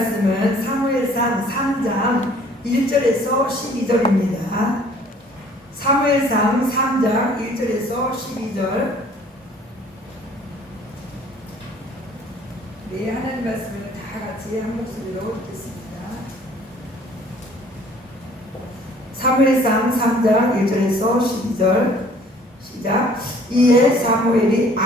말씀은 사무엘상 3장 1절에서 12절입니다. 사무엘상 3장 1절에서 12절. 네, 하나님 말씀을 다 같이 한 목소리로 읽겠습니다. 사무엘상 3장 1절에서 12절 시작. 이에 사무엘이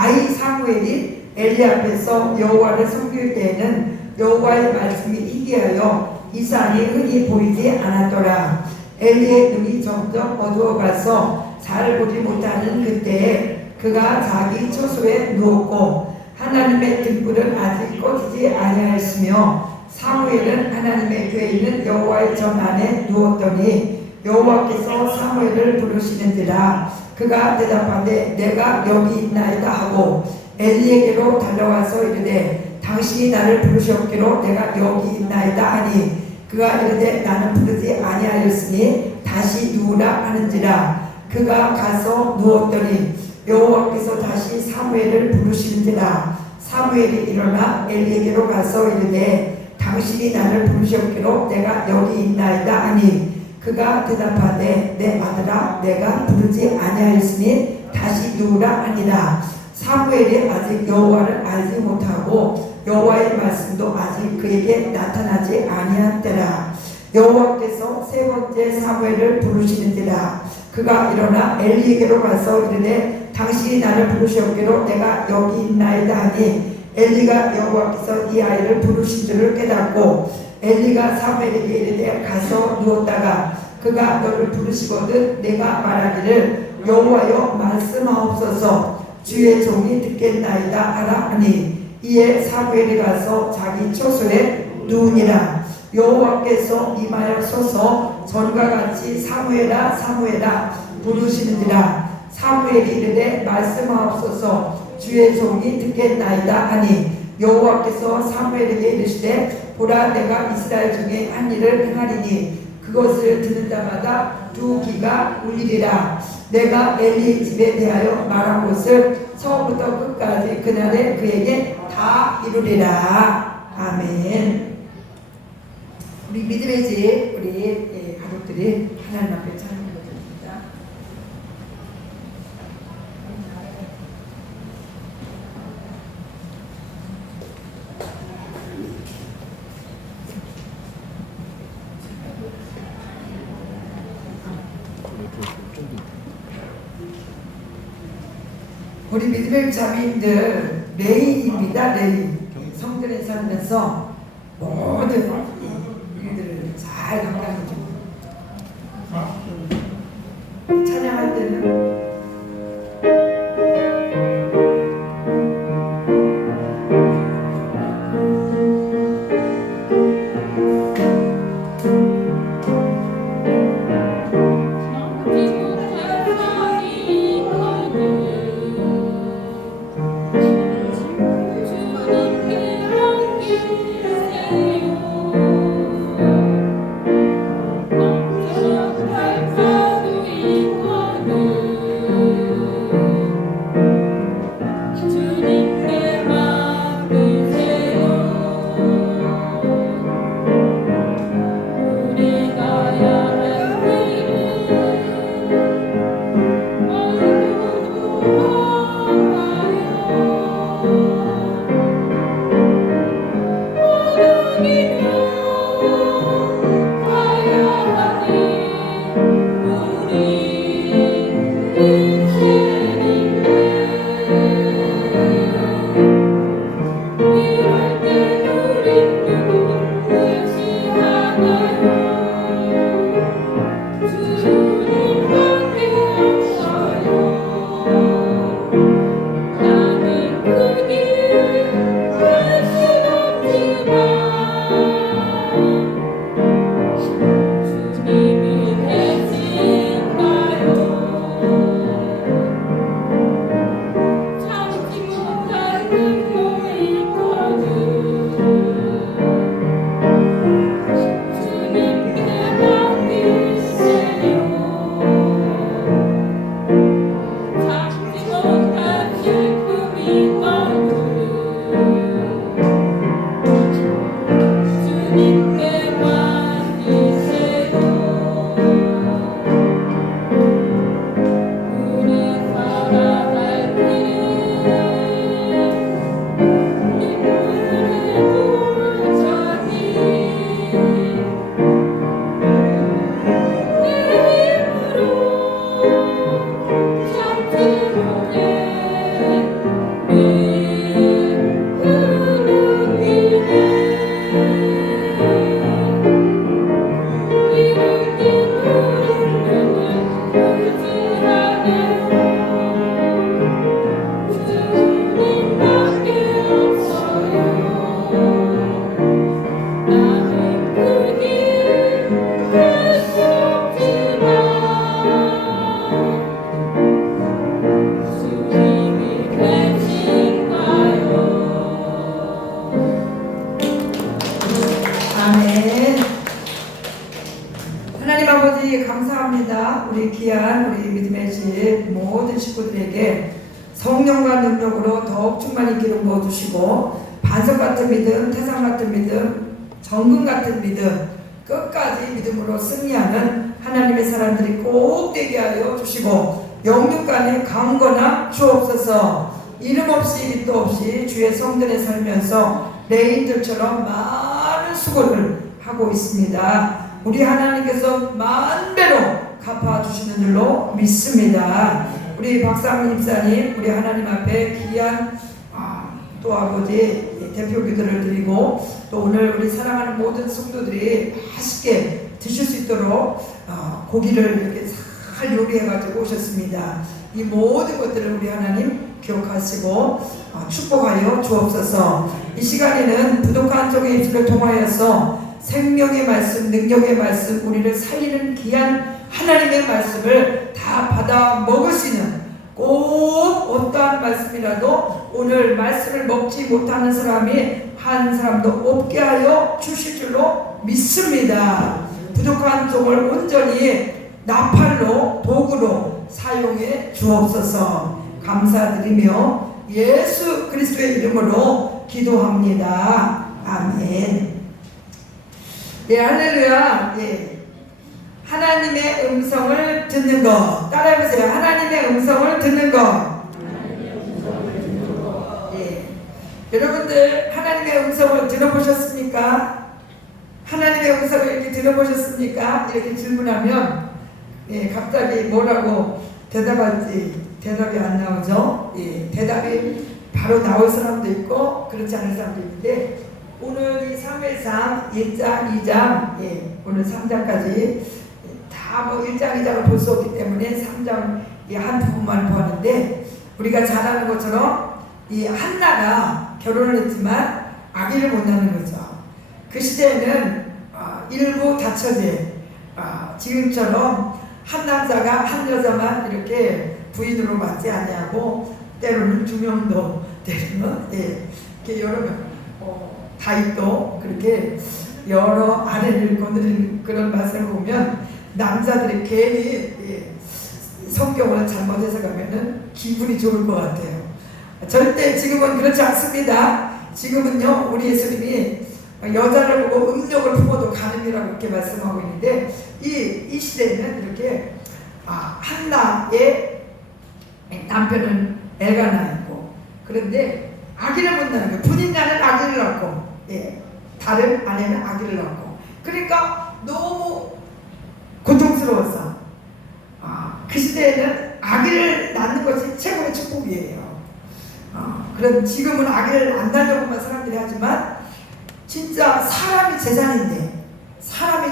엘리 앞에서 여호와를 섬길 때에는 여호와의 말씀이 희귀하여 이상이 흔히 보이지 않았더라. 엘리의 눈이 점점 어두워가서 잘 보지 못하는 그때에 그가 자기 처소에 누웠고 하나님의 등불은 아직 꺼지지 아니하였으며 사무엘은 하나님의 궤에 있는 여호와의 전 안에 누웠더니 여호와께서 사무엘을 부르시는지라. 그가 대답하되 내가 여기 있나이다 하고 엘리에게로 달려와서 이르되 당신이 나를 부르셨기로 내가 여기 있나이다 하니 그가 이르되 나는 부르지 아니하였으니 다시 누우라 하는지라. 그가 가서 누웠더니 여호와께서 다시 사무엘을 부르시는지라. 사무엘이 일어나 엘리에게로 가서 이르되 당신이 나를 부르셨기로 내가 여기 있나이다 하니 그가 대답하되 내 아들아 내가 부르지 아니하였으니 다시 누우라 하니라. 사무엘이 아직 여호와를 알지 못하고 여호와의 말씀도 아직 그에게 나타나지 아니한 때라. 여호와께서 세 번째 사무엘을 부르시는지라. 그가 일어나 엘리에게로 가서 이르되 당신이 나를 부르셨기로 내가 여기 있나이다 하니 엘리가 여호와께서 이 아이를 부르신 줄을 깨닫고 엘리가 사무엘에게 이르되 가서 누웠다가 그가 너를 부르시거든 내가 말하기를 여호와여 말씀하옵소서 주의 종이 듣겠나이다 하라 하니 이에 사무엘이 가서 자기 처소에 누우니라. 여호와께서 임하여소서 전과 같이 사무엘아 사무엘아 부르시는지라. 사무엘이 이르되 말씀하옵소서 주의 종이 듣겠나이다 하니 여호와께서 사무엘에게 이르시되 보라 내가 이스라엘 중에 한 일을 행하리니 그것을 듣는 자마다 두 귀가 울리리라. 내가 엘리 집에 대하여 말한 것을 처음부터 끝까지 그날에 그에게 다 이루리라. 아멘. 우리 믿음의 집 우리 가족들이 하나님 앞에 찬양해 드립니다. 우리 믿음의 자매님들 레이입니다. 레이. 성전에 살면서 모든 일들을 잘 감당해주고 찬양할 때는 아멘. 하나님 아버지 감사합니다. 우리 귀한 우리 믿음의 집 모든 식구들에게 성령과 능력으로 더욱 충만히 기름 부어주시고 반석 같은 믿음, 태산 같은 믿음, 정금 같은 믿음, 끝까지 믿음으로 승리하는 하나님의 사람들이 꼭 되게 하여 주시고 영육간에 강건함 주옵소서. 이름 없이 밑도 없이 주의 성전에 살면서 레인들처럼 많은 수고를 하고 있습니다. 우리 하나님께서 만배로 갚아주시는 줄로 믿습니다. 우리 박상민 집사님, 우리 하나님 앞에 귀한 또 아버지 대표 기도를 드리고 또 오늘 우리 사랑하는 모든 성도들이 맛있게 드실 수 있도록 고기를 이렇게 잘 요리해가지고 오셨습니다. 이 모든 것들을 우리 하나님 기억하시고 축복하여 주옵소서. 이 시간에는 부족한 종의 입술을 통하여서 생명의 말씀, 능력의 말씀, 우리를 살리는 귀한 하나님의 말씀을 다 받아 먹을 수 있는 꼭 어떠한 말씀이라도 오늘 말씀을 먹지 못하는 사람이 한 사람도 없게 하여 주실 줄로 믿습니다. 부족한 종을 온전히 나팔로 도구로 사용해 주옵소서. 감사드리며 예수 그리스도의 이름으로 기도합니다. 아멘. 네, 할렐루야. 예. 하나님의 음성을 듣는 것. 따라해보세요. 하나님의 음성을 듣는 것. 예. 여러분들 하나님의 음성을 들어보셨습니까? 하나님의 음성을 이렇게 들어보셨습니까? 이렇게 질문하면 예, 갑자기 뭐라고 대답할지 대답이 안 나오죠. 예, 대답이 바로 나올 사람도 있고 그렇지 않은 사람도 있는데 오늘 이 사무엘상 1장, 2장, 예, 오늘 3장까지 다 뭐 1장, 2장을 볼 수 없기 때문에 3장 한 부분만 보았는데 우리가 잘 아는 것처럼 이 한나가 결혼을 했지만 아기를 못 낳는 거죠. 그 시대에는 일부 다처제, 지금처럼 한 남자가 한 여자만 이렇게 부인으로 맞지 아니하고 때로는 2명도 때로는 예, 이렇게 여러 명 다윗도 그렇게 여러 아내를 거느리는 그런 말씀을 보면 남자들이 괜히 예, 성경을 잘못 해석하면은 기분이 좋을 것 같아요. 절대 지금은 그렇지 않습니다. 지금은요 우리 예수님이 여자를 보고 음욕을 품어도 가늠이라고 이렇게 말씀하고 있는데 이 시대에는 이렇게 한나의 남편은 엘가나였고 그런데 아기를 못 낳는 거예요. 분인자는 아기를 낳고 예, 다른 아내는 아기를 낳고 그러니까 너무 고통스러웠어. 그 시대에는 아기를 낳는 것이 최고의 축복이에요. 그럼 지금은 아기를 안 낳으려고만 사람들이 하지만 진짜 사람이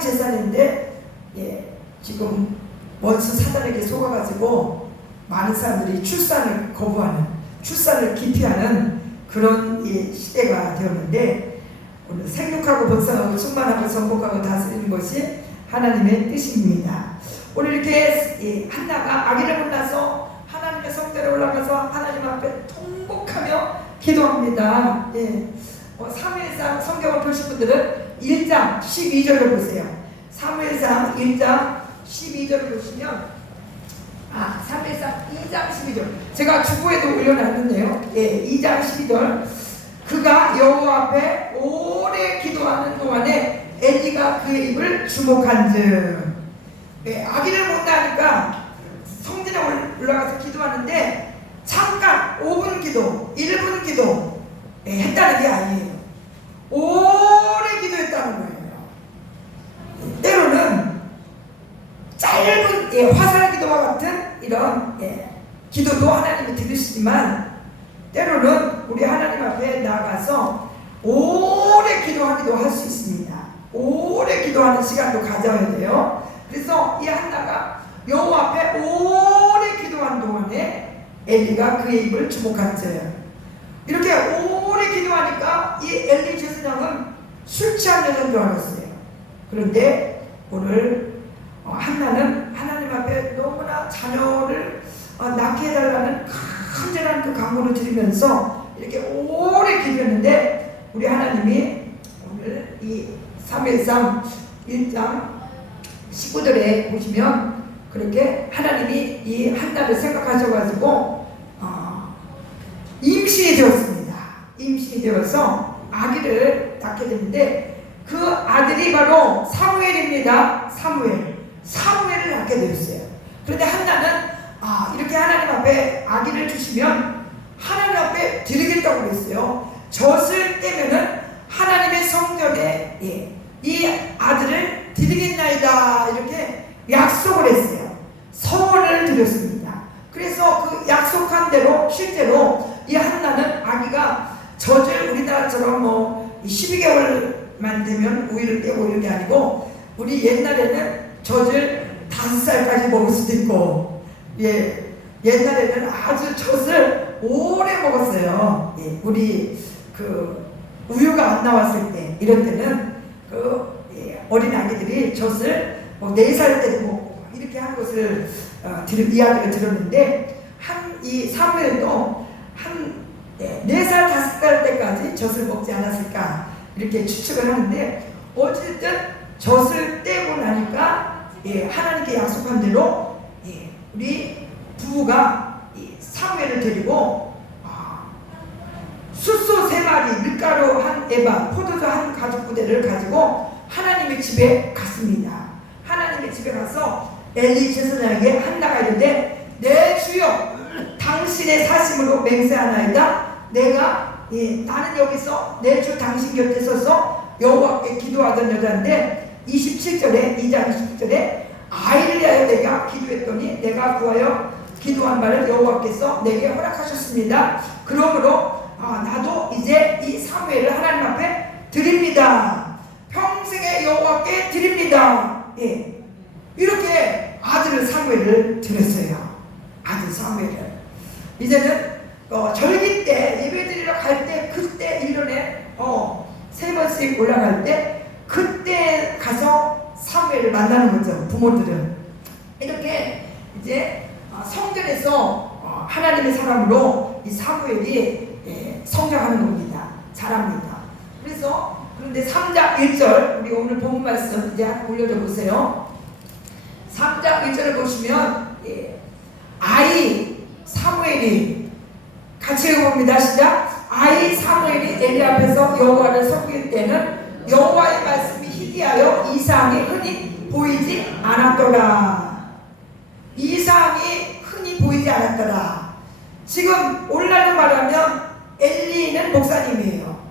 재산인데 예, 지금 원수 사단에게 속아가지고 많은 사람들이 출산을 거부하는, 출산을 기피하는 그런 시대가 되었는데 오늘 생육하고 번성하고 충만하고 정복하고 다스리는 것이 하나님의 뜻입니다. 오늘 이렇게 한나가 아기를 못 낳아서 하나님의 성전에 올라가서 하나님 앞에 통곡하며 기도합니다. 예. 사무엘상 성경을 보실 분들은 1장 12절을 보세요. 사무엘상 1장 12절을 보시면 사무엘상 2장 12절 제가 주보에도 올려놨는데요. 예, 2장 12절 그가 여호와 앞에 오래 기도하는 동안에 엘리가 그의 입을 주목한즉 예, 아기를 못 낳으니까 성전에 올라가서 기도하는데 잠깐 5분 기도 1분 기도 예, 했다는 게 아니에요. 오래 기도했다는 거예요. 때로는 짧은 화살 기도와 같은 이런 기도도 하나님이 들으시지만 때로는 우리 하나님 앞에 나가서 오래 기도하기도 할 수 있습니다. 오래 기도하는 시간도 가져야 돼요. 그래서 이 한나가 여호와 앞에 오래 기도하는 동안에 엘리가 그의 입을 주목한즉 이렇게 오래 기도하니까 이 엘리 제사장은 술 취한 여자인 줄 알았어요. 그런데 오늘 한나는 하나님 앞에 너무나 자녀를 낳게 해달라는 간절한 그 강구를 드리면서 이렇게 오래 기도했는데 우리 하나님이 오늘 이 사무엘상 1장 19절에 보시면 그렇게 하나님이 이 한나를 생각하셔가지고 임신이 되었습니다. 임신이 되어서 아기를 낳게 되는데 그 아들이 바로 사무엘입니다. 사무엘을 낳게 되었어요. 그런데 한나는 이렇게 하나님 앞에 아기를 주시면 하나님 앞에 드리겠다고 그랬어요. 젖을 떼면은 하나님의 성전에 이 아들을 드리겠나이다 이렇게 약속을 했어요. 서원을 드렸습니다. 그래서 그 약속한 대로 실제로 이 한나는 아기가 젖을 우리나라처럼 뭐 12개월만 되면 우유를 떼고 이런 게 아니고 우리 옛날에는 젖을 5살까지 먹을 수도 있고 옛날에는 아주 젖을 오래 먹었어요. 우리 그 우유가 안 나왔을 때 이런 때는 그 어린 아기들이 젖을 뭐 4살 때도 먹고 이렇게 한 것을 이야기를 들었는데 이 사무엘도 한 4살 5살 때까지 젖을 먹지 않았을까 이렇게 추측을 하는데 어쨌든 젖을 떼고 나니까 하나님께 약속한 대로 우리 부부가 사무엘을 데리고 숫소 3마리, 밀가루 한 에바, 포도주 한 가죽 부대를 가지고 하나님의 집에 갔습니다. 하나님의 집에 가서 엘리 제사장에게 한나가 이르되 내 주여 당신의 사심으로 맹세하나이다. 나는 여기서 내 주 당신 곁에 서서 여호와께 기도하던 여자인데 27절에 2장 27절에 아이를 위하여 내가 기도했더니 내가 구하여 기도한 바를 여호와께서 내게 허락하셨습니다. 그러므로 나도 이제 이 사무엘을 하나님 앞에 드립니다. 평생에 여호와께 드립니다. 이렇게 아들을 사무엘을 드렸어요. 아들 사무엘을. 이제는 절기 때 예배드리러 갈 때 그때 1년에 3번씩 올라갈 때 그때 가서 사무엘을 만나는 거죠. 부모들은 이렇게 이제 성전에서 하나님의 사람으로 이 사무엘이 성장하는 겁니다. 자랍니다. 그런데 3장 1절 우리 오늘 본문 말씀 이제 올려줘 보세요. 3장 1절을 보시면 아이 사무엘이 같이 읽어봅니다. 시작. 아이 사무엘이 엘리 앞에서 여호와를 섬길 때는 여호와의 말씀이 희귀하여 이상이 흔히 보이지 않았더라. 이상이 흔히 보이지 않았더라. 지금 오늘날로 말하면 엘리는 목사님이에요.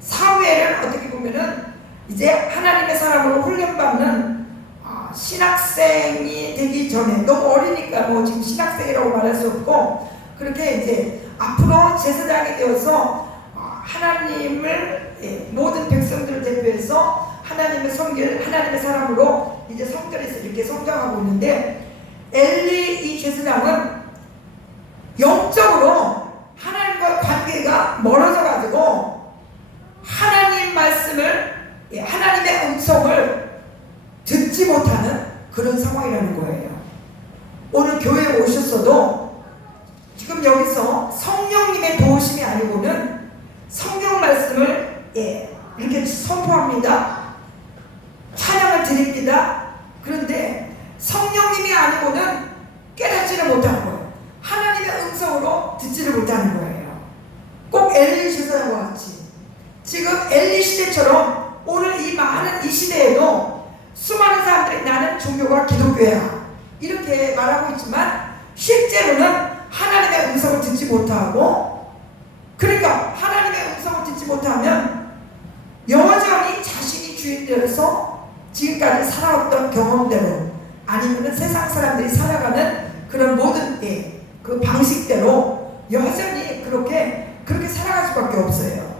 사무엘은 어떻게 보면은 이제 하나님의 사람으로 훈련받는 신학생이 되기 전에 너무 어리니까 뭐 지금 신학생이라고 말할 수 없고 그렇게 이제 앞으로 제사장이 되어서 하나님을 모든 백성들을 대표해서 하나님의 섬길 하나님의 사람으로 이제 성전에서 이렇게 성장하고 있는데 엘리 이 제사장은 영적으로 하나님과 관계가 멀어져 가지고 하나님 말씀을 하나님의 음성을 듣지 못하는 그런 상황이라는 거예요. 오늘 교회에 오셨어도 지금 여기서 성령님의 도우심이 아니고는 성경 말씀을 이렇게 선포합니다. 찬양을 드립니다. 그런데 성령님이 아니고는 깨닫지를 못하는 거예요. 하나님의 음성으로 듣지를 못하는 거예요. 꼭 엘리 제사장과 같이 지금 엘리 시대처럼 오늘 이 많은 이 시대에도 수많은 사람들이 나는 종교가 기독교야 이렇게 말하고 있지만 실제로는 하나님의 음성을 듣지 못하고 그러니까 하나님의 음성을 듣지 못하면 여전히 자신이 주인되어서 지금까지 살아왔던 경험대로 아니면 세상 사람들이 살아가는 그런 모든 그 방식대로 여전히 그렇게 살아갈 수밖에 없어요.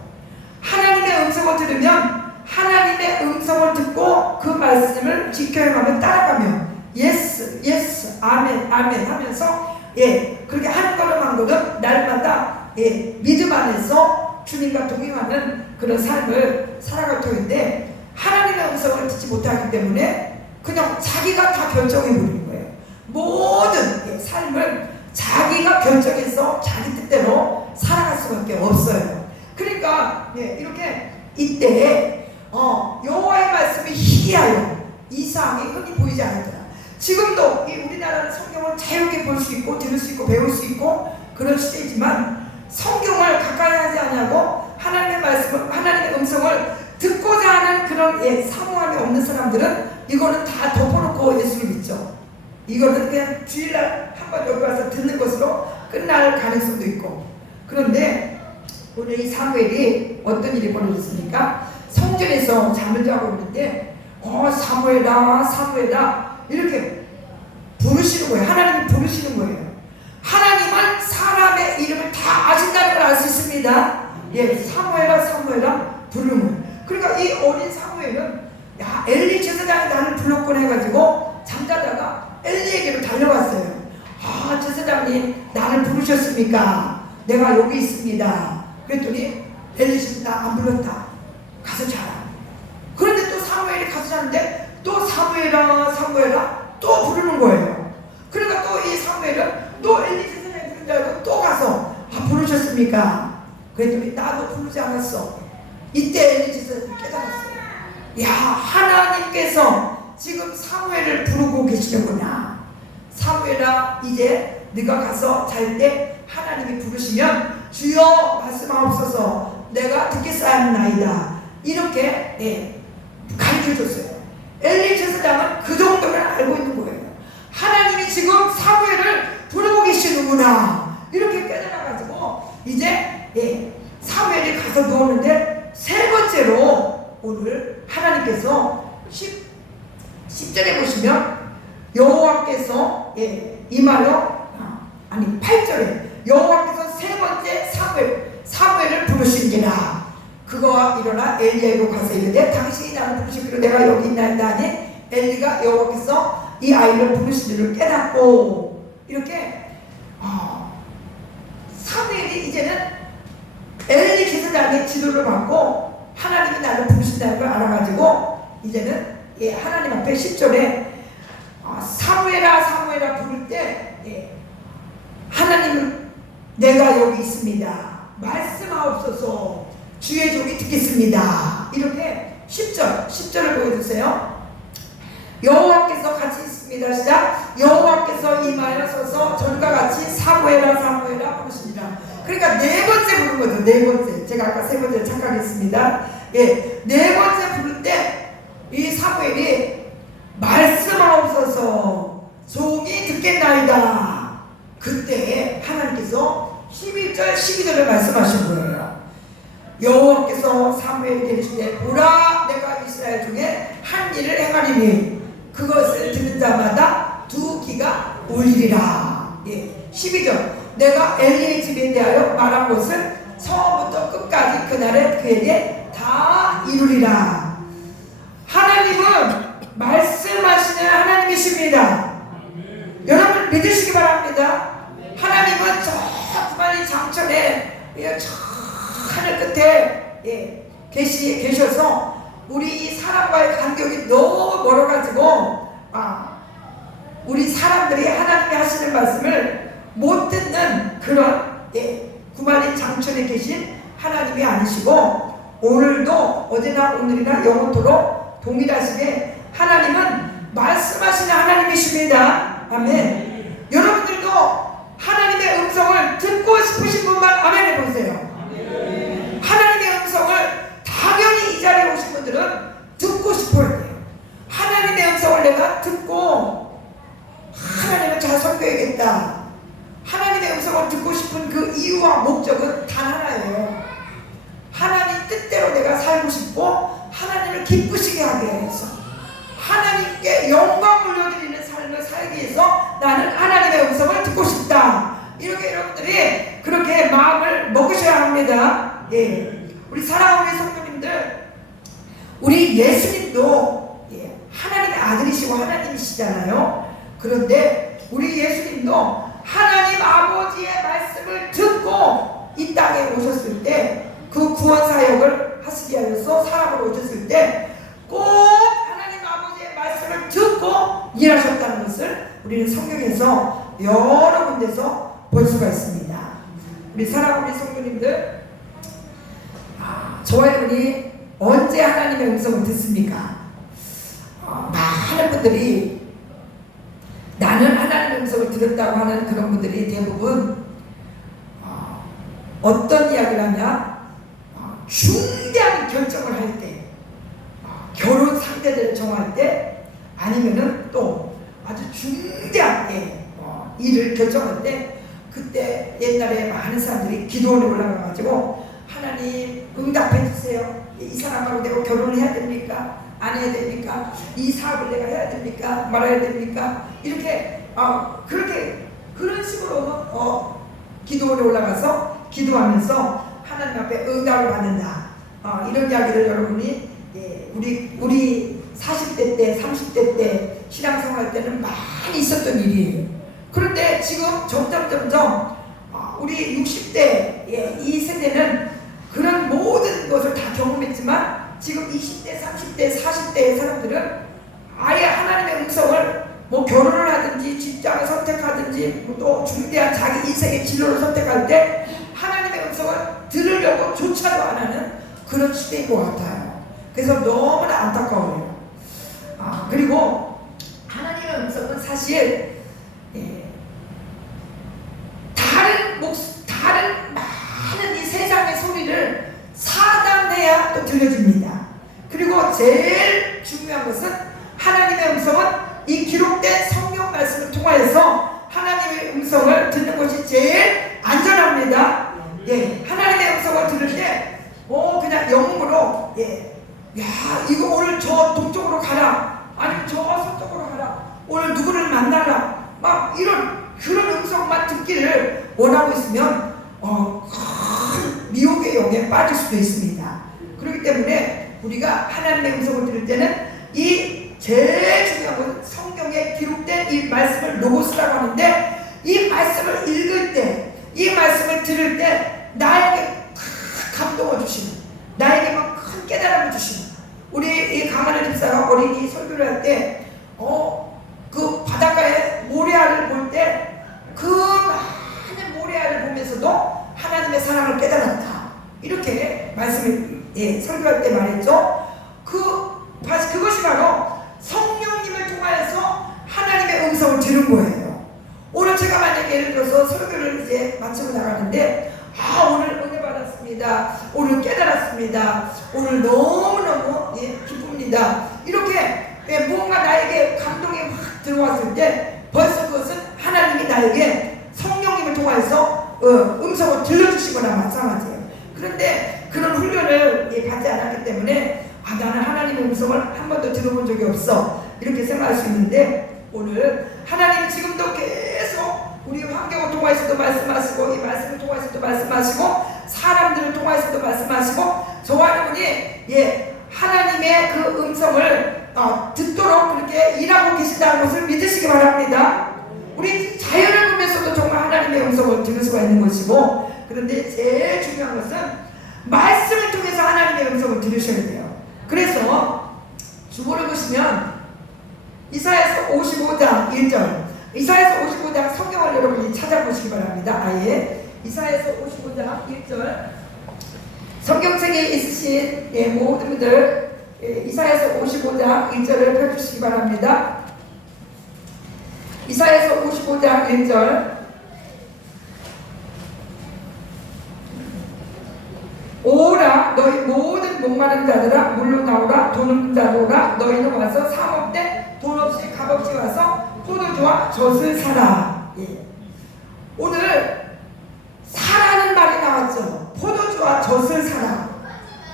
하나님의 음성을 들으면 하나님의 음성을 듣고 그 말씀을 지켜 행하며 따라가며 예스 예스 아멘 아멘 하면서 그렇게 한 걸음 한 걸음 날마다 믿음 안에서 주님과 동행하는 그런 삶을 살아갈 터인데 하나님의 음성을 듣지 못하기 때문에 그냥 자기가 다 결정해 버리는 거예요. 모든 삶을 자기가 결정해서 자기 뜻대로 살아갈 수밖에 없어요. 그러니까 이렇게 이때에 여호와의 말씀이 희귀하여 이상이 흔히 보이지 않았더라. 지금도 이 우리나라는 성경을 자유롭게 볼 수 있고 들을 수 있고 배울 수 있고 그런 시대이지만 성경을 가까이 하지 않냐고 하나님의 말씀을, 하나님의 음성을 듣고자 하는 그런 사모함이 없는 사람들은 이거는 다 덮어놓고 예수를 믿죠. 이거는 그냥 주일날 한번 여기 와서 듣는 것으로 끝날 가능성도 있고. 그런데 오늘 이 사무엘이 어떤 일이 벌어졌습니까? 성전에서 잠을 자고 있는데 사무엘아 사무엘아 이렇게 부르시는 거예요. 하나님이 부르시는 거예요. 하나님은 사람의 이름을 다 아신다는 걸 알 수 있습니다. 사무엘아 사무엘아 부르는 거예요. 그러니까 이 어린 사무엘은 엘리 제사장이 나를 불렀군 해가지고 잠자다가 엘리에게로 달려갔어요. 제사장님 나를 부르셨습니까? 내가 여기 있습니다. 그랬더니 엘리 제사장 나 안 불렀다. 가서 자라. 그런데 또 사무엘이 가서 자는데 또 사무엘아 사무엘아 또 부르는 거예요. 그러니까 또 이 사무엘은 또 엘리 제사장이 부른 줄 알고 또 가서 부르셨습니까? 그랬더니 나도 부르지 않았어. 이때 엘리 제사장이 깨달았어요. 하나님께서 지금 사무엘을 부르고 계시는구나. 사무엘아 이제 네가 가서 잘 때 하나님이 부르시면 주여 말씀하옵소서 내가 듣겠사옵나이다. 이렇게 가르쳐줬어요. 엘리 제사장은 그 정도는 알고 있는 거예요. 하나님이 지금 사무엘을 부르고 계시는구나. 이렇게 깨달아가지고 이제 사무엘이 가서 누웠는데 세 번째로 오늘 하나님께서 10절에 보시면 여호와께서 임하여 8절에 여호와께서 세 번째 사무엘을 부르신지라. 그가 일어나 엘리에게로 가서 이르되 당신이 나를 부르시기로 내가 여기 있나이다 하니 엘리가 여호와께서 이 아이를 부르신 줄을 깨닫고 이렇게 사무엘이 이제는 엘리 제사장의 지도를 받고 하나님이 나를 부르신다는 걸 알아가지고 이제는 하나님 앞에 10절에 사무엘아 사무엘아 부를 때 하나님은 내가 여기 있습니다. 말씀하옵소서 주의 종이 듣겠습니다. 이렇게 10절을 보여주세요. 여호와께서 같이 있습니다. 시작. 여호와께서 임하여 서서 전과 같이 사무엘아 사무엘아 부르시니라. 그러니까 네 번째 부른 거죠. 네 번째. 제가 아까 세 번째 착각했습니다. 네 번째 부를 때 이 사무엘이 말씀하옵소서 종이 듣겠나이다. 그때 하나님께서 11절 12절을 말씀하신 거예요. 여호와께서 사무엘에게 이르시되 보라 내가 이스라엘 중에 한 일을 행하리니 그것을 듣는 자마다 두 귀가 울리리라. 12절 내가 엘리의 집에 대하여 말한 것을 처음부터 끝까지 그날에 그에게 다 이루리라. 하나님은 말씀하시는 하나님이십니다. 여러분 믿으시기 바랍니다. 하나님은 저 주말이 장천에 저 하늘 끝에 계셔서 우리 이 사람과의 간격이 너무 멀어가지고 우리 사람들이 하나님이 하시는 말씀을 못 듣는 그런 구만인 장천에 계신 하나님이 아니시고 오늘도 어제나 오늘이나 영원토록 동일하시게 하나님은 말씀하시는 하나님이십니다. 아멘. 여러분들도 하나님의 음성을 듣고 싶으신 분만 아멘 해보세요. 하나님의 음성을 당연히 이 자리에 오신 분들은 듣고 싶어야 돼요. 하나님의 음성을 내가 듣고 하나님을 잘 섬겨야겠다. 하나님의 음성을 듣고 싶은 그 이유와 목적은 단 하나예요. 하나님 뜻대로 내가 살고 싶고 하나님을 기쁘시게 하게 해서 하나님께 영광 올려드리는 삶을 살기 위해서 나는 하나님의 음성을 듣고 싶다. 이렇게 여러분들이 그렇게 마음을 먹으셔야 합니다. 우리 사랑하는 성도님들, 우리 예수님도 하나님의 아들이시고 하나님이시잖아요. 그런데 우리 예수님도 하나님 아버지의 말씀을 듣고 이 땅에 오셨을 때 그 구원 사역을 하시기 위해서 사람으로 오셨을 때 꼭 하나님 아버지의 말씀을 듣고 일하셨다는 것을 우리는 성경에서 여러 군데서 볼 수가 있습니다. 우리 사랑하는 성도님들, 저와 여러분이 언제 하나님의 음성을 듣습니까? 많은 분들이 나는 하나님의 음성을 들었다고 하는 그런 분들이 대부분 어떤 이야기를 하냐, 중대한 결정을 할 때, 결혼 상대들을 정할 때, 아니면은 또 아주 중대한 일을 결정할 때, 그때 옛날에 많은 사람들이 기도원에 올라가가지고 하나님 응답해 주세요. 이 사람하고 내가 결혼을 해야 됩니까? 안 해야 됩니까? 이 사업을 내가 해야 됩니까? 말아야 됩니까? 이렇게 그렇게 그런 식으로 기도원에 올라가서 기도하면서 하나님 앞에 응답을 받는다. 이런 이야기를 여러분이 우리 40대 때, 30대 때 신앙생활 때는 많이 있었던 일이에요. 그런데 지금 점점 우리 60대 이 세대는 그런 모든 것을 다 경험했지만 지금 20대, 30대, 40대의 사람들은 아예 하나님의 음성을 결혼을 하든지 직장을 선택하든지 또 중대한 자기 인생의 진로를 선택할 때 하나님의 음성을 들으려고 조차도 안 하는 그런 시대인 것 같아요. 그래서 너무나 안타까워요. 그리고 하나님의 음성은 사실 다른 많은 이 세상의 소리를 차단해야 또 들려집니다. 그리고 제일 중요한 것은 하나님의 음성은 이 기록된 성경 말씀을 통하여서 하나님의 음성을 듣는 것이 제일 안전합니다. 하나님의 음성을 들을 때 그냥 영으로 이거 오늘 저 동쪽으로 가라, 아니면 저 서쪽으로 가라, 오늘 누구를 만나라, 막 이런 그런 음성만 듣기를 원하고 있으면 큰 미혹의 영에 빠질 수도 있습니다. 그렇기 때문에 우리가 하나님의 음성을 들을 때는 이 제일 중요한 건 성경에 기록된 이 말씀을 로고스라고 하는데, 이 말씀을 읽을 때, 이 말씀을 들을 때 나에게 큰 감동을 주시는, 나에게 큰 깨달음을 주시는, 우리 이 강하늘 집사가 어린이 설교를 할 때 그 바닷가에 모래알을 볼 때 그 많은 모래알을 보면서도 하나님의 사랑을 깨달았다, 이렇게 말씀을 설교할 때 말했죠. 그것이 바로 성령님을 통하여서 하나님의 음성을 들은 거예요. 오늘 제가 만약에 예를 들어서 설교를 이제 마치고 나가는데 오늘 은혜 받았습니다, 오늘 깨달았습니다, 오늘 너무너무 기쁩니다, 이렇게 무언가 나에게 감동이 확 들어왔을 때 벌써 그것은 하나님이 나에게 성령님을 통해서 음성을 들려주시거나 마찬가지예요. 그런데 그런 훈련을 받지 않았기 때문에 나는 하나님의 음성을 한 번도 들어본 적이 없어, 이렇게 생각할 수 있는데, 오늘 하나님이 지금도 계속 우리 환경을 통해서도 말씀하시고, 이 말씀을 통해서도 말씀하시고, 사람들을 통해서도 말씀하시고, 저와 여러분이 하나님의 그 음성을 듣도록 그렇게 일하고 계신다는 것을 믿으시기 바랍니다. 우리 자연을 보면서도 정말 하나님의 음성을 들을 수가 있는 것이고, 그런데 제일 중요한 것은 말씀을 통해서 하나님의 음성을 들으셔야 돼요. 그래서 주보를 보시면 이사야서 55장 1절, 이사야서 55장 성경을 여러분이 찾아보시기 바랍니다. 이사야서 55장 1절, 성경책에 있으신 모든 분들 이사야서 55장 1절을 펴주시기 바랍니다. 이사야서 55장 1절, 오라 너희 모든 목마른 자들아 물로 나오라, 돈 없는 자들아 너희는 와서 사먹되 돈 없이 값없이 와서 포도주와 젖을 사라. 오늘 사라는 말이 나왔죠. 포도주와 젖을 사라.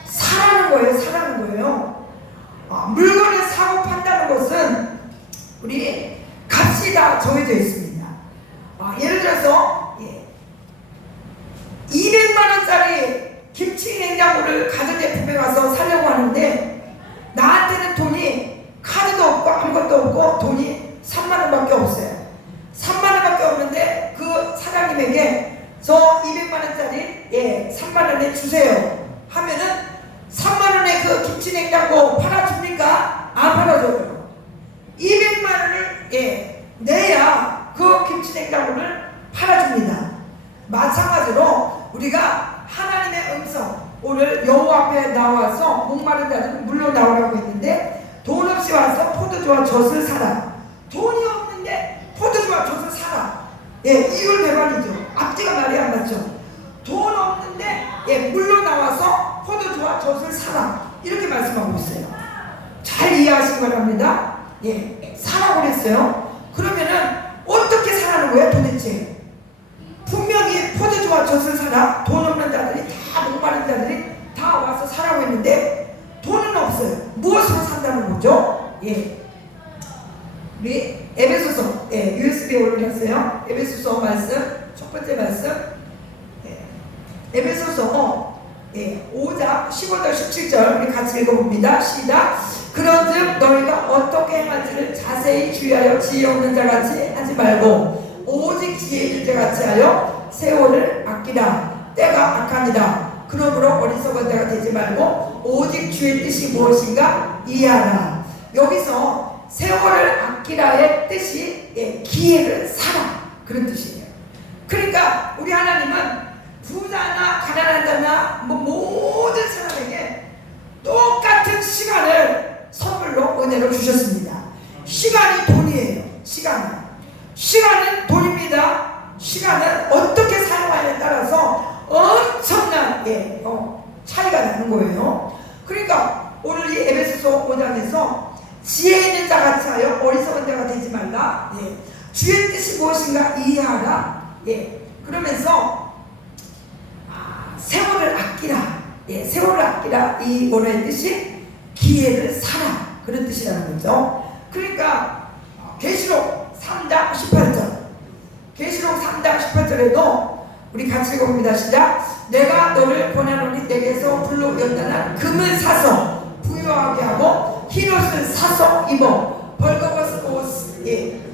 사라는 거예요. 사라는 거예요. 물건을 사고 판다는 것은 우리 값이 다 정해져 있습니다. 예를 들어서 200만원짜리 김치 냉장고를 가전제품에 가서 사려고 하는데 나한테는 돈이 카드도 없고 아무것도 없고 돈이 3만원밖에 없어요. 3만원밖에 없는데 그 사장님에게 저 200만원짜리 3만원에 주세요 하면은 3만원에 그 김치 냉장고 팔아줍니까? 안 팔아줘요. 200만원을 내야 그 김치 냉장고를 팔아줍니다. 마찬가지로 우리가 하나님의 음성, 오늘 여호와 앞에 나와서 목마른 자들은 물로 나오라고 했는데 돈 없이 와서 포도주와 젖을 사라. 돈이 없는데 포도주와 젖을 사라. 이율배반이죠. 앞뒤가 말이 안 맞죠. 돈 없는데 물로 나와서 포도주와 젖을 사라. 이렇게 말씀하고 있어요. 잘 이해하신 거랍니다. 사라고 그랬어요. 그러면은 어떻게 사라는 거야 도대체? 분명히 포도주와 젖을 사라. 돈 없는 자들이 다 목마른 자들이 다 와서 사라고 했는데 돈은 없어요. 무엇으로 산다는 거죠? 우리 에베소서 USB에 올려놨어요. 에베소서 말씀 첫 번째 말씀 에베소서 5장 15절 17절 우리 같이 읽어봅니다. 시작. 그런즉 너희가 어떻게 행할지를 자세히 주의하여 지혜 없는 자같이 하지 말고 오직 지혜 있는 자같이 하여 세월을 아끼라. 때가 악하니라. 그러므로 어리석은 자가 되지 말고 오직 주의 뜻이 무엇인가 이해하라. 여기서 세월을 아끼라의 뜻이 기회를 사라 그런 뜻이에요. 그러니까 우리 하나님은 부자나 가난한 자나 모든 사람에게 똑같은 시간을 선물로 은혜로 주셨습니다. 시간이 돈이에요. 시간은 돈입니다. 시간은 어떻게 사용하냐에 따라서 엄청난 차이가 나는 거예요. 그러니까 오늘 이 에베소서 5장에서 지혜 있는 자같이 하여 어리석은 자가 되지 말라. 주의 뜻이 무엇인가 이해하라. 그러면서 세월을 아끼라. 세월을 아끼라. 이 원어의 뜻이 기회를 사라. 그런 뜻이라는 거죠. 그러니까 계시록 3장 18절 계시록 3장 18절에도 우리 같이 읽어봅니다. 시작. 내가 너를 권하노니 내게서 불로 연단한 금을 사서 부유하게 하고 흰옷을 사서 입어 벌거벗은 옷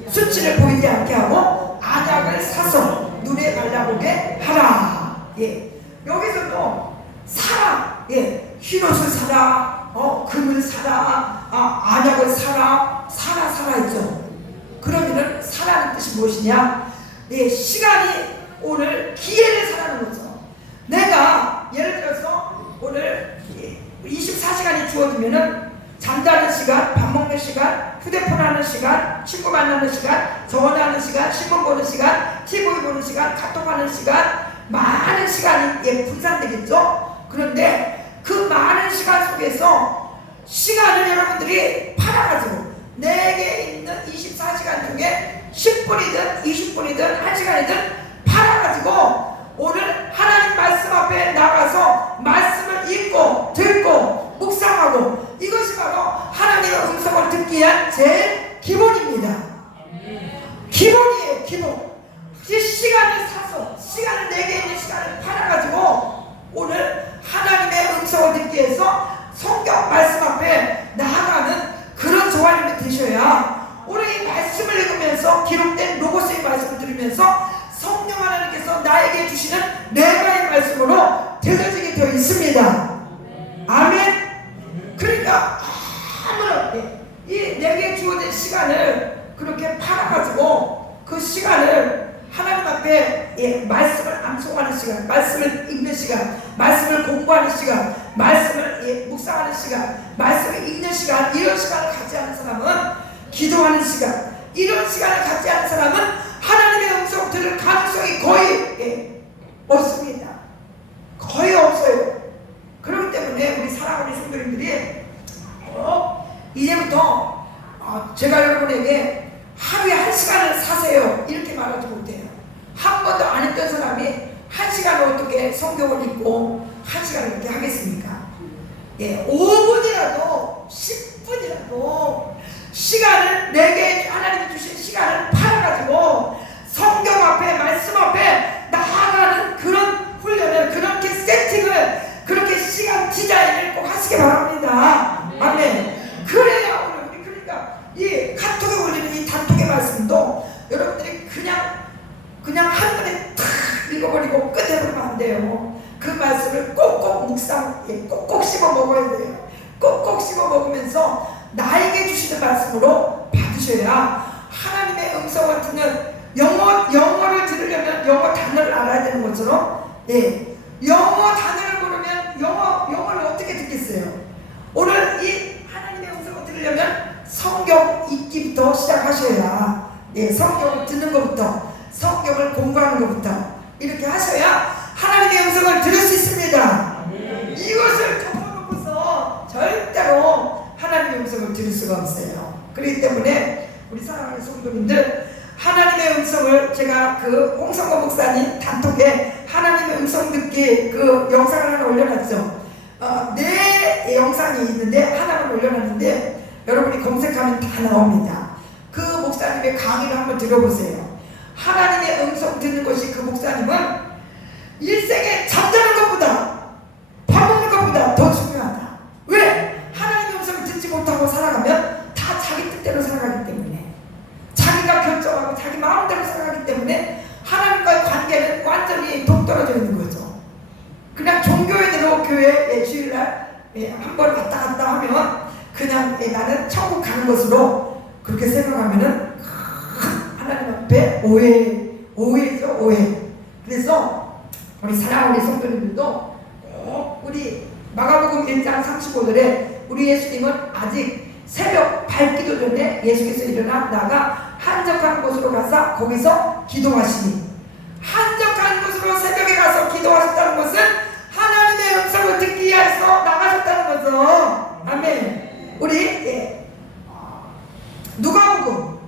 수치를 보이지 않게 하고 안약을 사서 눈에 발라보게 하라. 여기서도 사라. 흰옷을 사라. 금을 사라. 안약을 사라. 사라 했죠. 그러면은 사라는 뜻이 무엇이냐? 시간이 오늘 기회를 사라는 거죠. 내가 예를 들어서 오늘 24시간이 주어지면은 잠자는 시간, 밥 먹는 시간, 휴대폰 하는 시간, 친구 만나는 시간, 전화하는 시간, 신문 보는 시간, TV 보는 시간, 카톡 하는 시간, 많은 시간이 분산되겠죠. 그런데 그 많은 시간 속에서 시간을 여러분들이 팔아가지고 내게 있는 24시간 중에 10분이든 20분이든 1시간이든 팔아가지고 오늘 하나님 말씀 앞에 나가서 말씀을 읽고 듣고 묵상하고 이것이 바로 하나님의 음성을 듣기 위한 제일 기본입니다. 기본이에요. 기본. 이 시간을 사서 시간을 내게 있는 시간을 팔아가지고 오늘 하나님의 음성을 듣기 위해서 성경 말씀 앞에 나아가는 그런 조화님이 되셔야 오늘 이 말씀을 읽으면서 기록된 로고스의 말씀을 들으면서 성령 하나님께서 나에게 주시는 내가의 말씀으로 되어지게 되어 있습니다. 아멘. 그러니까 아무런 이 내게 주어진 시간을 그렇게 팔아가지고 그 시간을 하나님 앞에 말씀을 암송하는 시간, 말씀을 읽는 시간, 말씀을 공부하는 시간, 말씀을 묵상하는 시간, 말씀을 읽는 시간, 이런 시간을 갖지 않은 사람은 기도하는 시간, 이런 시간을 갖지 않은 사람은 하나님의 음성 들을 가능성이 거의 없습니다. 거의 없어요. 그렇기 때문에 우리 사랑하는 성도님들이 이제부터 제가 여러분에게 하루에 1시간을 사세요 이렇게 말하지 못해요. 한 번도 안 했던 사람이 1시간을 어떻게 성경을 읽고 1시간을 이렇게 하겠습니까? 5분이라도 10분이라도 시간을 내게 하나님이 주신 시간을 팔아가지고 성경 앞에 말씀 앞에 나아가는 그런 훈련을 그렇게 세팅을 그렇게 시간 디자인을 꼭 하시기 바랍니다. 아멘. 그래야 오늘 우리 그러니까 이 카톡에 올리는 이 단톡의 말씀도 여러분들이 그냥 한눈에 탁 읽어버리고 끝내버리면 안 돼요. 그 말씀을 꼭꼭 묵상, 꼭꼭 씹어 먹어야 돼요. 꼭꼭 씹어 먹으면서 나에게 주시는 말씀으로 받으셔야 하나님의 음성을 듣는 영어를 들으려면 영어 단어를 알아야 되는 것처럼 영어 단어를 모르면 영어를 어떻게 듣겠어요? 오늘 이 하나님의 음성을 들으려면 성경 읽기부터 시작하셔야, 성경을 듣는 것부터, 성경을 공부하는 것부터 이렇게 하셔야 하나님의 음성을 들을 수 있습니다. 이것을 덮어놓고서 절대로 하나님의 음성을 들을 수가 없어요. 그렇기 때문에 우리 사랑하는 성도님들, 하나님의 음성을 제가 그 홍성거 목사님 단톡에 하나님의 음성 듣기 그 영상을 하나 올려놨죠. 네 영상이 있는데 하나만 올려놨는데 여러분이 검색하면 다 나옵니다. 그 목사님의 강의를 한번 들어보세요. 하나님의 음성 듣는 것이 그 목사님은 일생에 잠자는 것보다 밥 먹는 것보다 더 중요하다. 왜? 하나님의 음성을 듣지 못하고 살아가면 다 자기 뜻대로 살아가기 때문에, 자기가 결정하고 자기 마음대로 살아가기 때문에 하나님과의 관계는 완전히 동떨어져 있는 거죠. 그냥 종교인으로 교회에 주일날 한 번 왔다 갔다 하면 그냥 나는 천국 가는 것으로 그렇게 생각하면은 하나님 앞에 오해죠, 오해. 그래서 우리 사랑하는 우리 성도님들도 꼭 우리 마가복음 1장 35절에 우리 예수님은 아직 새벽 밝기도 전에 예수께서 일어나 나가 한적한 곳으로 가서 거기서 기도하시니, 한적한 곳으로 새벽에 가서 기도하셨다는 것은 하나님의 음성을 듣기 위해서 나가셨다는 거죠. 아멘. 우리 누가복음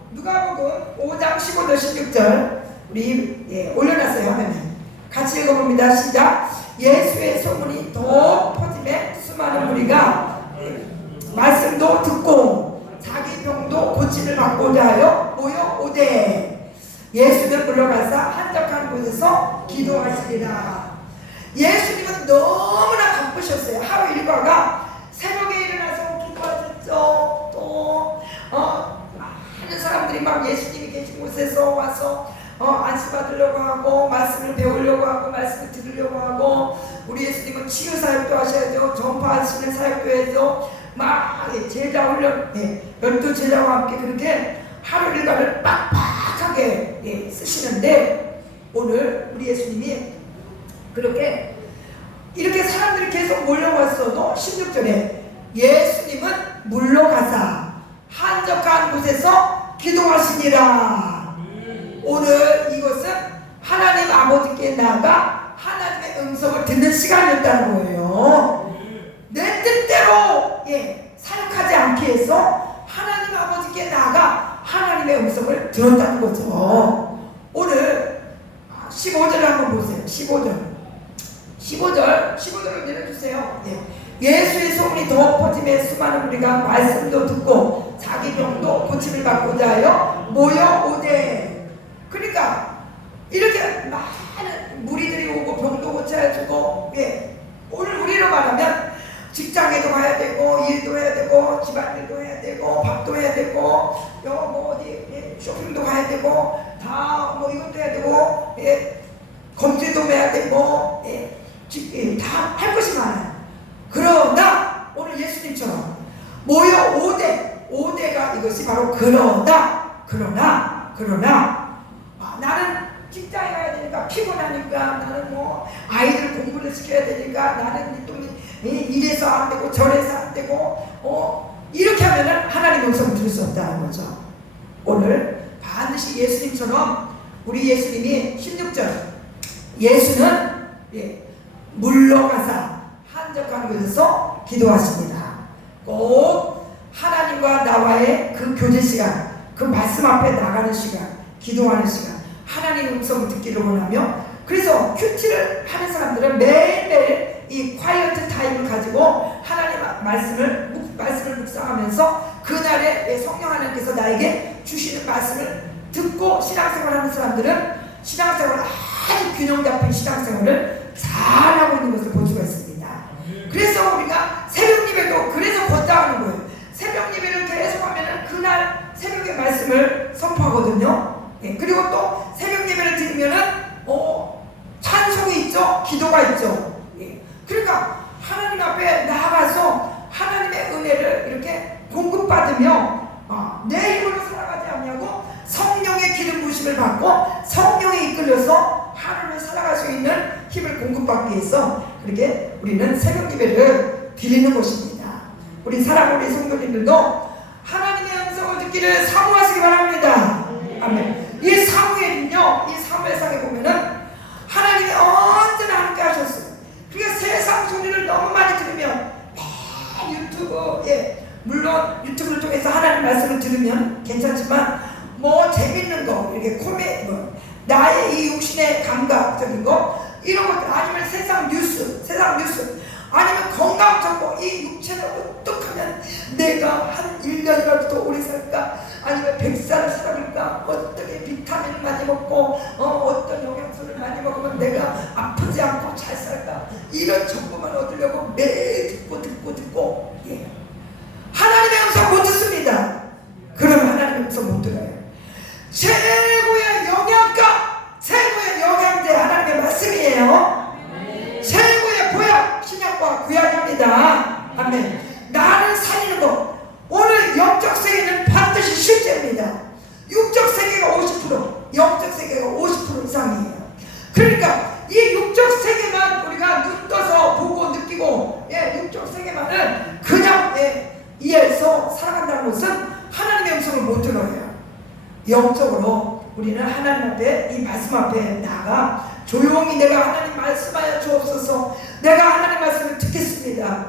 5장 15절 16절 우리 올려놨어요. 하나님 같이 읽어봅니다. 시작. 예수의 소문이 더 퍼짐에 수많은 무리가 말씀도 듣고 자기 병도 고침을 받고자 하여 모여오되 예수는 물러가서 한적한 곳에서 기도하시리라. 예수님은 너무나 바쁘셨어요. 하루 일과가 새벽에 일어나서 기도하셨죠. 또 많은 사람들이 막 예수님이 계신 곳에서 와서 안수받으려고 하고 말씀을 배우려고 하고 말씀을 들으려고 하고, 우리 예수님은 치유 사역도 하셔야죠. 전파하시는 사역도 해야죠. 막 제자 훈련, 12제자와 함께 그렇게 하루 일과를 빡빡하게 쓰시는데, 오늘 우리 예수님이 그렇게 이렇게 사람들이 계속 몰려왔어도 16절에 예수님은 물러가사 한적한 곳에서 기도하시니라. 오늘 이것은 하나님 아버지께 나아가 하나님의 음성을 듣는 시간이었다는 거예요. 내 뜻대로 사역하지 않기 위해서 하나님 아버지께 나아가 하나님의 음성을 들었다는 거죠. 오늘 15절을 한번 보세요. 15절을 내려주세요. 예수의 소문이 더 퍼짐에 수많은 무리가 말씀도 듣고 자기 병도 고침을 받고자 하여 모여오되, 그러니까 이렇게 많은 무리들이 오고 병도 고쳐주고, 오늘 우리로 말하면 직장에도 가야 되고 일도 해야 되고 집안일도 해야 되고 밥도 해야 되고 뭐 어디 쇼핑도 가야 되고 다 뭐 이것도 해야 되고 검진도 해야 되고 다 할 것이 많아요. 그러나 오늘 예수님처럼 모여 오대가 이것이 바로 그러나 나는 직장에 가야 되니까 피곤하니까, 나는 뭐 아이들 공부를 시켜야 되니까, 나는 또 이래서 안 되고 저래서 안 되고 이렇게 하면은 하나님 음성을 들을 수 없다는 거죠. 오늘 반드시 예수님처럼 우리 예수님이 16절 예수는 물러가사 한적한 곳에서 기도하십니다. 꼭 하나님과 나와의 그 교제 시간, 그 말씀 앞에 나가는 시간, 기도하는 시간, 하나님 음성을 듣기를 원하며, 그래서 큐티를 하는 사람들은 매일매일 이 콰이어트 타임을 가지고 하나님 말씀을 묵상하면서 그날에 성령 하나님께서 나에게 주시는 말씀을 듣고 신앙생활하는 사람들은 신앙생활을 아주 균형 잡힌 신앙생활을 잘하고 있는 것을 볼 수가 있습니다. 그래서 우리가 새벽 예배도 그래서 권장하는 거예요. 새벽 예배를 계속 하면은 그날 새벽의 말씀을 선포하거든요. 그리고 또 새벽 예배를 드리면은 찬송이 있죠, 기도가 있죠. 그러니까 하나님 앞에 나아가서 하나님의 은혜를 이렇게 공급받으며 내 힘으로 살아가지 않냐고 성령의 기름 부으심을 받고 성령에 이끌려서 하루를 살아갈 수 있는 힘을 공급받기 위해서 그렇게 우리는 새벽 예배를 드리는 것입니다. 우리 사랑하는 성도님들도 하나님의 음성을 듣기를 사모하시기 바랍니다. 아멘. 이 사무엘은요, 이 사무엘상에 보면은 하나님이 언제나 함께 하셨어요. 그러니까 세상 소리를 너무 많이 들으면 유튜브, 물론 유튜브를 통해서 하나님 말씀을 들으면 괜찮지만 뭐 재밌는 거, 이렇게 코미디, 나의 이 육신의 감각적인 거, 이런 것들, 아니면 세상 뉴스, 아니면 건강 정보, 이 육체를 어떻게 하면 내가 한 1년이라도 더 오래 살까, 아니면 100살을 살아볼까, 어떻게 비타민을 많이 먹고 어떤 영양소를 많이 먹으면 내가 아프지 않고 잘 살까, 이런 정보만 얻으려고 매일 듣고 하나님의 음성 못 듣습니다. 그러면 하나님의 음성 못 들어요. 최고의 영양가, 최고의 영양제 하나님의 말씀이에요. 최고의 보약, 신약과 구약입니다. 아멘. 나를 살리는 것, 오늘 영적 세계는 반드시 실제입니다. 육적 세계가 50%, 영적 세계가 50% 이상이에요. 그러니까 이 육적 세계만 우리가 눈 떠서 보고 느끼고, 육적 세계만은 그냥 이해해서 살아간다는 것은 하나님의 음성을 못 들어요. 영적으로 우리는 하나님 앞에, 이 말씀 앞에 나가 조용히 내가 하나님 말씀하여 주옵소서, 내가 하나님 말씀을 듣겠습니다.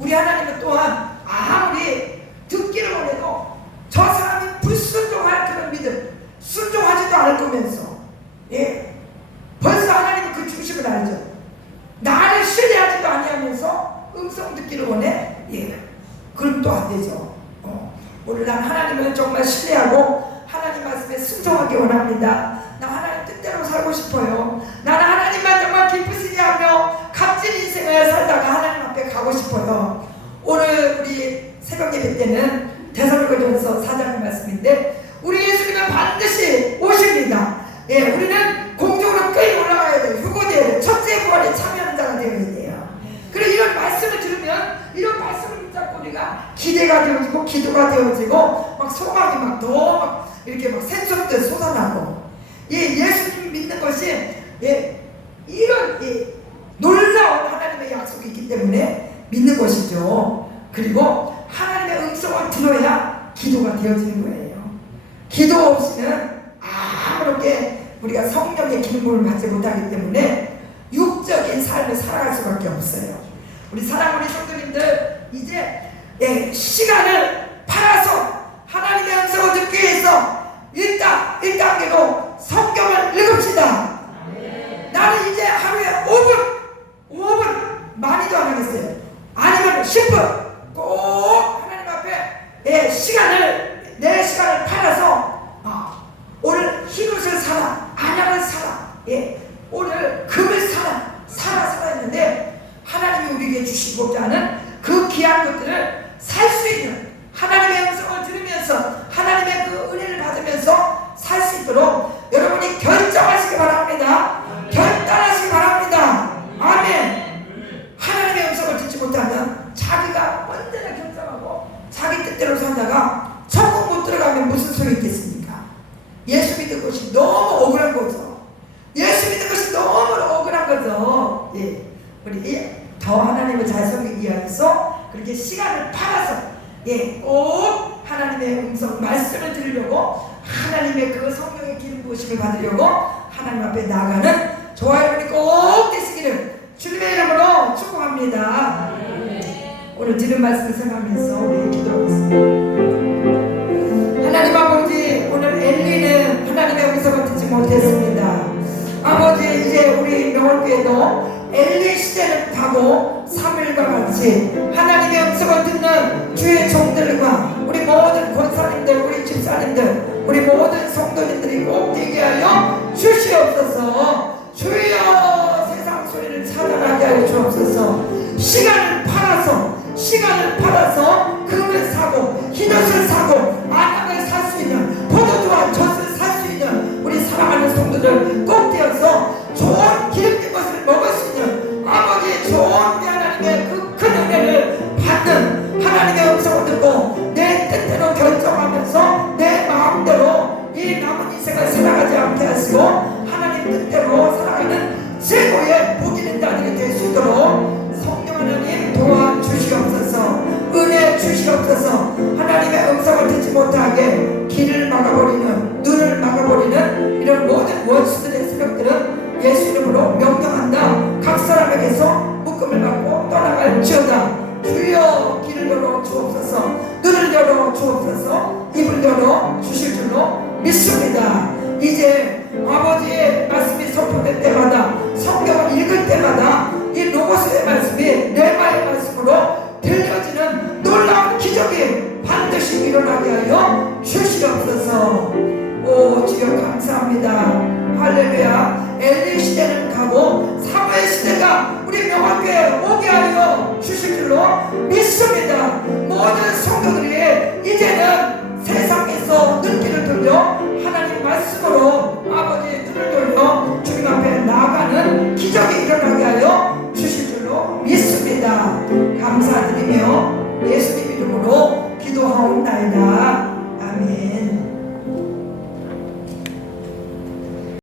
우리 하나님은 또한 아무리 듣기를 원해도 저 사람이 불순종할 그런 믿음, 순종하지도 않을 거면서, 벌써 하나님은 그 중심을 알죠. 나를 신뢰하지도 아니하면서 음성 듣기를 원해? 그럼 또 안 되죠. 오늘 난 하나님을 정말 신뢰하고 하나님 말씀에 순종하기 원합니다. 나 하나님 뜻대로 살고 싶어요. 나는 하나님만 정말 기쁘시게 하며 값진 인생을 살다가 하나님 앞에 가고 싶어요. 오늘 우리 새벽 예배 때는 데살로니가전서 4장 말씀인데, 우리 예수님은 반드시 오십니다. 우리는 공중으로 끌이 올라가야 돼요. 휴거되어야 돼요. 첫째 부활에 참여하는 자가 되어야 돼요. 그래, 이런 말씀을 들으면, 이런 말씀을 붙잡고 우리가 기대가 되어지고 기도가 되어지고 막 소망이 막 더 이렇게 막 샘솟듯 솟아나고, 예수님 믿는 것이 이런 놀라운 하나님의 약속이 있기 때문에 믿는 것이죠. 그리고 하나님의 음성을 들어야 기도가 되어지는 거예요. 기도 없이는 아무렇게 우리가 성령의 기름부음을 받지 못하기 때문에 육적인 삶을 살아갈 수밖에 없어요. 우리 사랑하는 성도님들, 이제 시간을 팔아서 하나님의 음성을 듣기 위해서 1단계로 성경을 읽읍시다. 나는 이제 하루에 5분 많이도 안 하겠어요. 아니면 10분 꼭 하나님 앞에 내 시간을 팔아서 오늘 흰옷을 사라, 안약을 사라, 오늘 금을 사라 했는데, 하나님이 우리에게 주시고자 하는 그 귀한 것들을 살 수 있는, 하나님의 음성을 들으면서 하나님의 그 은혜를 받으면서 살 수 있도록 여러분이 결정하시기 바랍니다. 결단하시기 바랍니다. 아멘. 하나님의 음성을 듣지 못하면 자기가 언제나 결정하고 자기 뜻대로 살다가 천국 못 들어가면 무슨 소리 있겠습니까? 예수 믿는 것이 너무 억울한 거죠. 예수 믿는 것이 너무 억울한 거죠. 우리 더 하나님을 잘 섬기기 위해서 그렇게 시간을 팔아서 꼭 하나님의 음성 말씀을 들으려고, 하나님의 그 성령의 기름 부으심을 받으려고 하나님 앞에 나가는 저와 여러분이 꼭 되시기를 주님의 이름으로 축복합니다. 오늘 들은 말씀을 생각하면서 우리 기도하겠습니다. 하나님 아버지, 오늘 엘리는 하나님의 음성을 듣지 못했습니다. 아버지, 이제 우리 명월교회도 엘리 시대를 가고 사무엘과 같이 하나님의 음성을 듣는 주의 종들과 우리 모든 권사님들, 우리 집사님들, 우리 모든 성도님들이 꼭 되게 하여 주시옵소서. 주여, 세상 소리를 차단하게 하여 주옵소서. 시간을 팔아서 금을 사고 흰옷을 사고 안약을 살 수 있는, 포도주와 젖을 살 수 있는 우리 사랑하는 성도들 꼭 되어서 좋은 기름진 것을 먹을 수 있는, 아버지 좋은 우리 하나님의 그 큰 은혜를 받는, 하나님의 음성을 듣고 내 뜻대로 결정하면서 내 마음대로 이 남은 인생을 살아가지 않게 하시고 하나님 뜻대로 살아가는 최고의 복 있는 자들이 될 수 있도록 성령 하나님 도와주시옵소서. 은혜 길을 막아버리는, 눈을 막아버리는 이런 모든 원수들의 세력들은 예수 이름으로 명령한다. 각 사람에게서 묶음을 받고 떠나갈지어다. 주여 길을 열어 주옵소서, 눈을 열어 주옵소서, 입을 열어 주실 줄로 믿습니다. 이제 아버지의 말씀이 선포될 때마다, 성경을 읽을 때마다 이 로고스의 말씀이 레마의 말씀으로 들려지는 놀라운 기적이 반드시 일어나게 하여 주시옵소서. 오 주여 감사합니다. 할렐루야. 엘리 시대는 가고 사무엘 시대가 우리 명확하게 오게 하여 주실 줄로 믿습니다. 모든 성도들이 이제는 세상에서 눈길을 돌려 하나님 말씀으로 아버지의 눈을 돌려 주님 앞에 나아가는 기적이 일어나게 하여 주실 줄로 믿습니다. 감사드리며 예수님 이름으로 기도하옵나이다. 아멘.